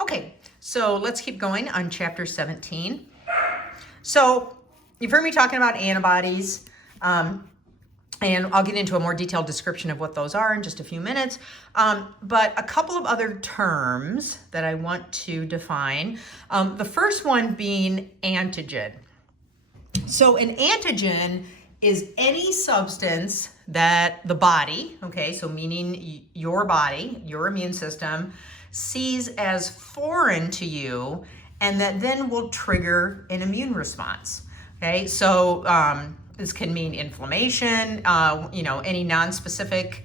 Okay, so let's keep going on chapter 17. So you've heard me talking about antibodies, and I'll get into a more detailed description of what those are in just a few minutes. But a couple of other terms that I want to define. The first one being antigen. So an antigen is any substance that the body, okay, so meaning your body, your immune system, sees as foreign to you and that then will trigger an immune response. Okay, so this can mean inflammation, any non-specific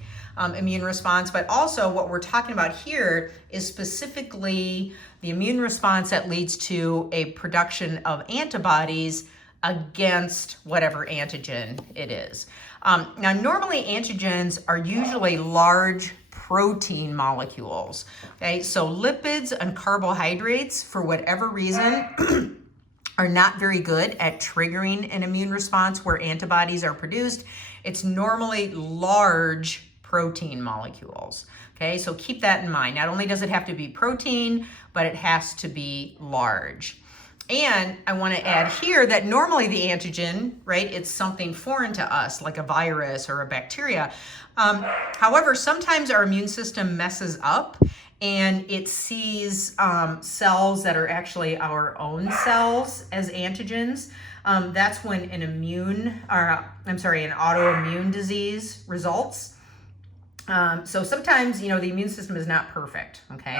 immune response, but also what we're talking about here is specifically the immune response that leads to a production of antibodies against whatever antigen it is. Now, normally antigens are usually large protein molecules. Okay, so lipids and carbohydrates, for whatever reason, are not very good at triggering an immune response where antibodies are produced. It's normally large protein molecules. Okay, so keep that in mind. Not only does it have to be protein, but it has to be large. And I want to add here that normally the antigen, right, it's something foreign to us, like a virus or a bacteria. However, sometimes our immune system messes up and it sees cells that are actually our own cells as antigens. That's when an autoimmune disease results. So sometimes, the immune system is not perfect, okay?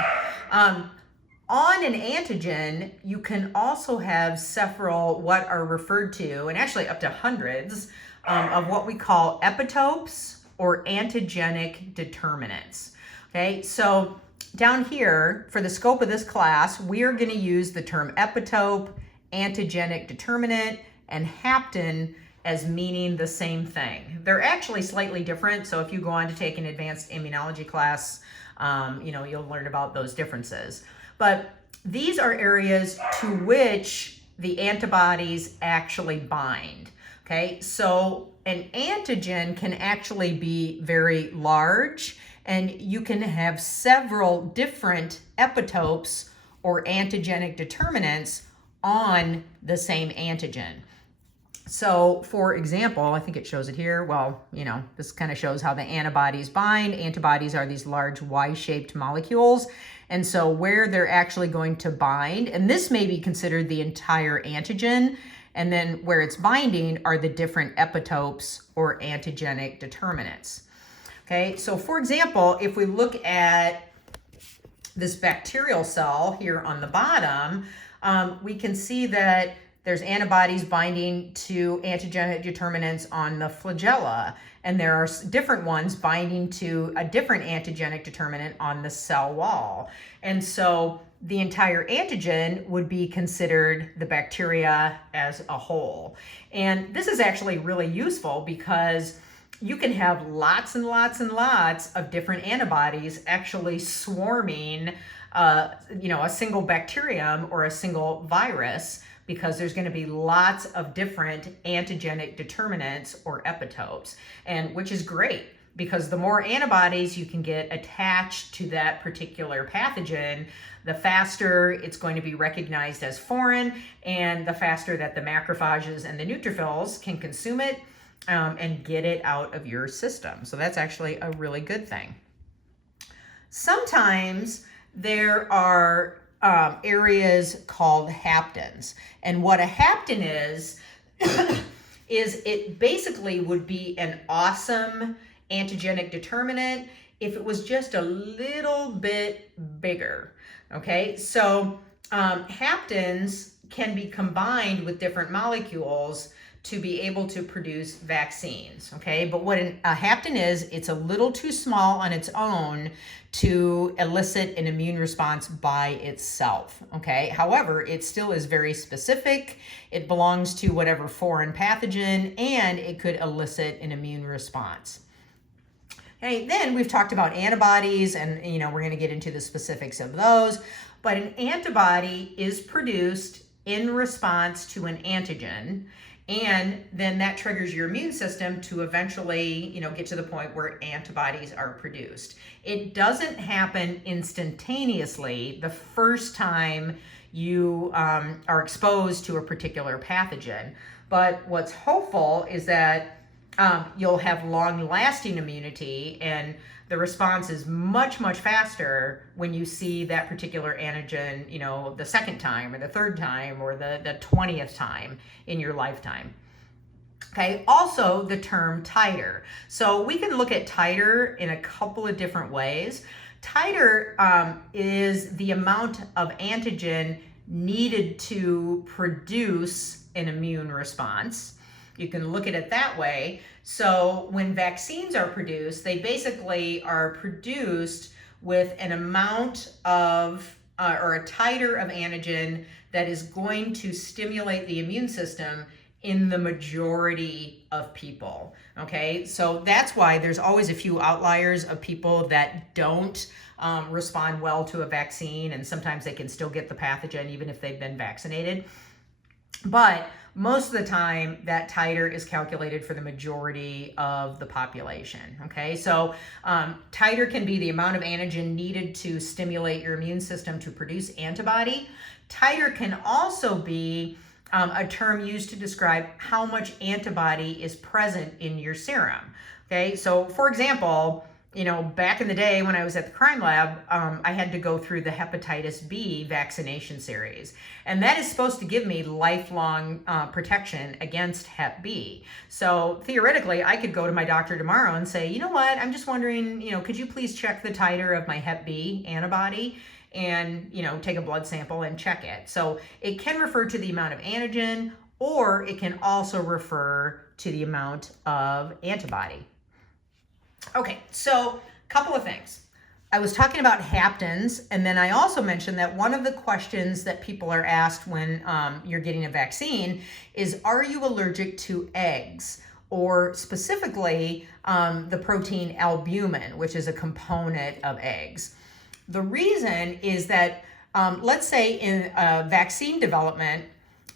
On an antigen, you can also have several what are referred to, and actually up to hundreds, of what we call epitopes or antigenic determinants. Okay, so down here, for the scope of this class, we are going to use the term epitope, antigenic determinant, and hapten as meaning the same thing. They're actually slightly different, so if you go on to take an advanced immunology class, you'll learn about those differences. But these are areas to which the antibodies actually bind. Okay, so an antigen can actually be very large, and you can have several different epitopes or antigenic determinants on the same antigen. So, for example, I think it shows it here. Well, this kind of shows how the antibodies bind. Antibodies are these large Y-shaped molecules. And so where they're actually going to bind, and this may be considered the entire antigen, and then where it's binding are the different epitopes or antigenic determinants. Okay, so for example, if we look at this bacterial cell here on the bottom, we can see that there's antibodies binding to antigenic determinants on the flagella, and there are different ones binding to a different antigenic determinant on the cell wall. And so the entire antigen would be considered the bacteria as a whole. And this is actually really useful because you can have lots and lots and lots of different antibodies actually swarming a single bacterium or a single virus, because there's going to be lots of different antigenic determinants or epitopes, and which is great because the more antibodies you can get attached to that particular pathogen, the faster it's going to be recognized as foreign, and the faster that the macrophages and the neutrophils can consume it and get it out of your system. So that's actually a really good thing. Sometimes there are areas called haptens. And what a hapten is it basically would be an awesome antigenic determinant if it was just a little bit bigger. Okay, so haptens can be combined with different molecules to be able to produce vaccines, okay? But what a hapten is, it's a little too small on its own to elicit an immune response by itself, okay? However, it still is very specific. It belongs to whatever foreign pathogen, and it could elicit an immune response. Okay, then we've talked about antibodies, and we're gonna get into the specifics of those, but an antibody is produced in response to an antigen, And then that triggers your immune system to eventually, get to the point where antibodies are produced. It doesn't happen instantaneously the first time you are exposed to a particular pathogen. But what's hopeful is that you'll have long-lasting immunity, and the response is much, much faster when you see that particular antigen, the second time or the third time or the 20th time in your lifetime. Okay, also the term titer. So we can look at titer in a couple of different ways. Titer is the amount of antigen needed to produce an immune response. You can look at it that way. So when vaccines are produced, they basically are produced with an amount of, or a titer of antigen that is going to stimulate the immune system in the majority of people. Okay, so that's why there's always a few outliers of people that don't respond well to a vaccine, and sometimes they can still get the pathogen even if they've been vaccinated. But most of the time, that titer is calculated for the majority of the population, okay? So titer can be the amount of antigen needed to stimulate your immune system to produce antibody. Titer can also be a term used to describe how much antibody is present in your serum, okay? So for example, back in the day when I was at the crime lab, I had to go through the hepatitis B vaccination series. And that is supposed to give me lifelong protection against Hep B. So theoretically, I could go to my doctor tomorrow and say, you know what, I'm just wondering, could you please check the titer of my Hep B antibody and, take a blood sample and check it. So it can refer to the amount of antigen, or it can also refer to the amount of antibody. Okay, so a couple of things. I was talking about haptens, and then I also mentioned that one of the questions that people are asked when you're getting a vaccine is, are you allergic to eggs? Or specifically, the protein albumin, which is a component of eggs. The reason is that, let's say in vaccine development,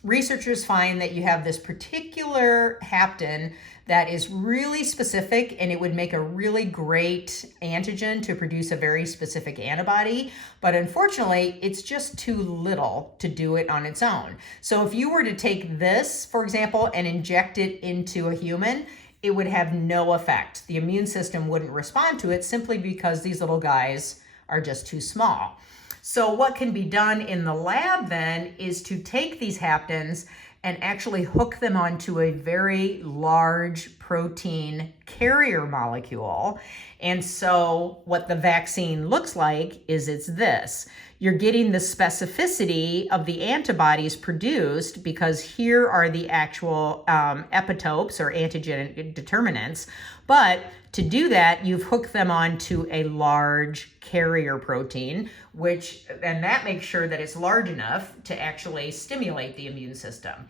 researchers find that you have this particular hapten that is really specific, and it would make a really great antigen to produce a very specific antibody. But unfortunately, it's just too little to do it on its own. So if you were to take this, for example, and inject it into a human, it would have no effect. The immune system wouldn't respond to it simply because these little guys are just too small. So what can be done in the lab then is to take these haptens and actually hook them onto a very large protein carrier molecule. And so what the vaccine looks like is it's this. You're getting the specificity of the antibodies produced because here are the actual epitopes or antigen determinants. But to do that, you've hooked them onto a large carrier protein, and that makes sure that it's large enough to actually stimulate the immune system.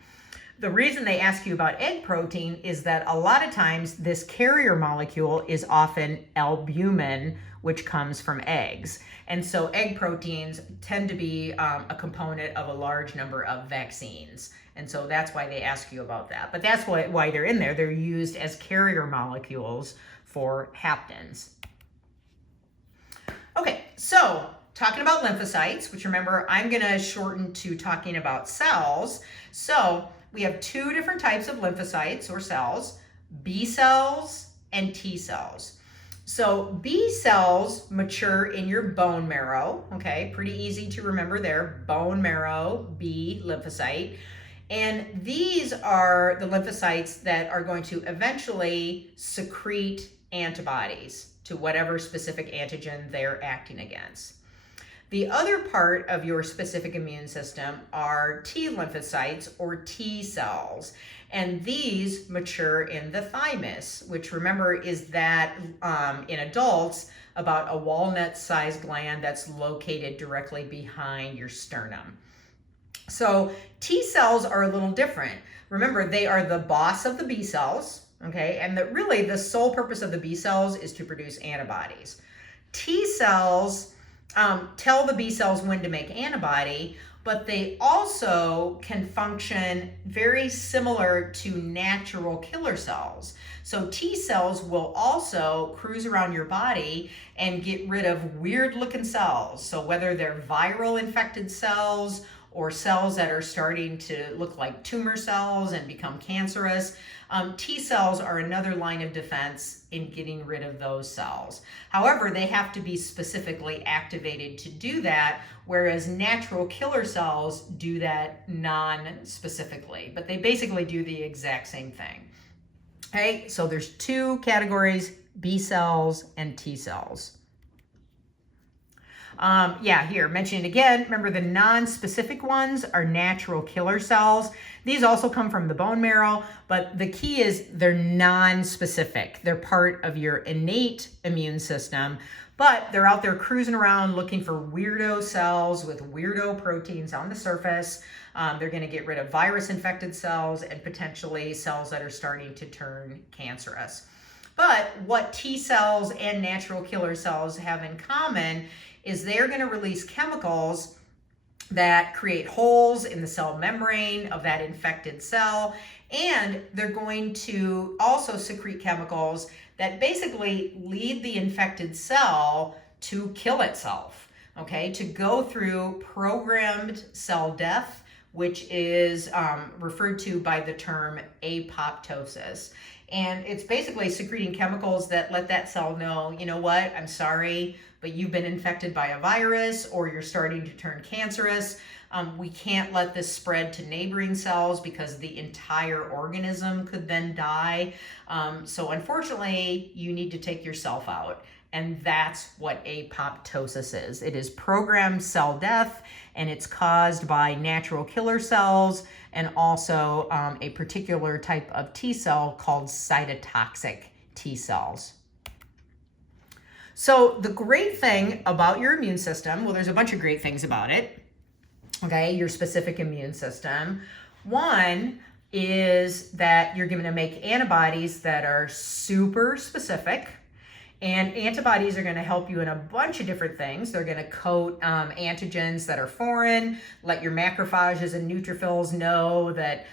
The reason they ask you about egg protein is that a lot of times this carrier molecule is often albumin, which comes from eggs. And so egg proteins tend to be a component of a large number of vaccines. And so that's why they ask you about that. But that's why they're in there. They're used as carrier molecules for haptens. Okay, so talking about lymphocytes, which remember I'm going to shorten to talking about cells. So we have two different types of lymphocytes or cells, B cells and T cells. So B cells mature in your bone marrow, okay, pretty easy to remember there, bone marrow, B lymphocyte. And these are the lymphocytes that are going to eventually secrete antibodies to whatever specific antigen they're acting against. The other part of your specific immune system are T lymphocytes or T cells. And these mature in the thymus, which remember is that in adults about a walnut-sized gland that's located directly behind your sternum. So T cells are a little different. Remember, they are the boss of the B cells, okay? And that really the sole purpose of the B cells is to produce antibodies. T cells tell the B cells when to make antibody, but they also can function very similar to natural killer cells. So T cells will also cruise around your body and get rid of weird looking cells. So whether they're viral infected cells or cells that are starting to look like tumor cells and become cancerous, T cells are another line of defense in getting rid of those cells. However, they have to be specifically activated to do that, whereas natural killer cells do that non-specifically, but they basically do the exact same thing. Okay, so there's two categories, B cells and T cells. Here, mentioning it again, remember the non-specific ones are natural killer cells. These also come from the bone marrow, but the key is they're non-specific. They're part of your innate immune system, but they're out there cruising around looking for weirdo cells with weirdo proteins on the surface. They're going to get rid of virus-infected cells and potentially cells that are starting to turn cancerous. But what T cells and natural killer cells have in common is they're going to release chemicals that create holes in the cell membrane of that infected cell, and they're going to also secrete chemicals that basically lead the infected cell to kill itself, okay, to go through programmed cell death, which is referred to by the term apoptosis. And it's basically secreting chemicals that let that cell know, you know what, I'm sorry, but you've been infected by a virus or you're starting to turn cancerous. We can't let this spread to neighboring cells because the entire organism could then die. So unfortunately, you need to take yourself out. And that's what apoptosis is. It is programmed cell death, and it's caused by natural killer cells and also a particular type of T cell called cytotoxic T cells. So the great thing about your immune system, well, there's a bunch of great things about it, okay, your specific immune system. One is that you're going to make antibodies that are super specific. And antibodies are going to help you in a bunch of different things. They're going to coat antigens that are foreign, let your macrophages and neutrophils know that,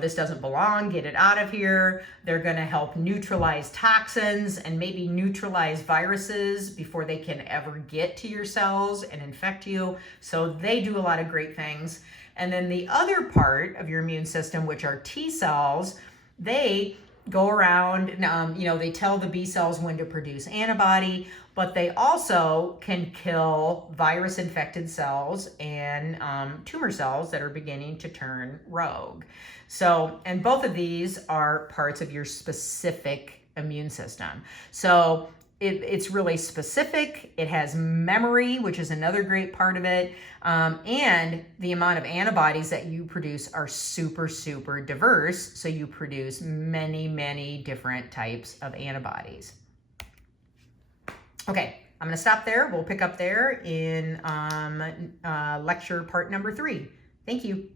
this doesn't belong, get it out of here. They're going to help neutralize toxins and maybe neutralize viruses before they can ever get to your cells and infect you. So they do a lot of great things. And then the other part of your immune system, which are T cells, they go around, they tell the B cells when to produce antibody, but they also can kill virus-infected cells and tumor cells that are beginning to turn rogue. So, and both of these are parts of your specific immune system. So it's really specific. It has memory, which is another great part of it. And the amount of antibodies that you produce are super, super diverse. So you produce many, many different types of antibodies. Okay, I'm going to stop there. We'll pick up there in lecture part number 3. Thank you.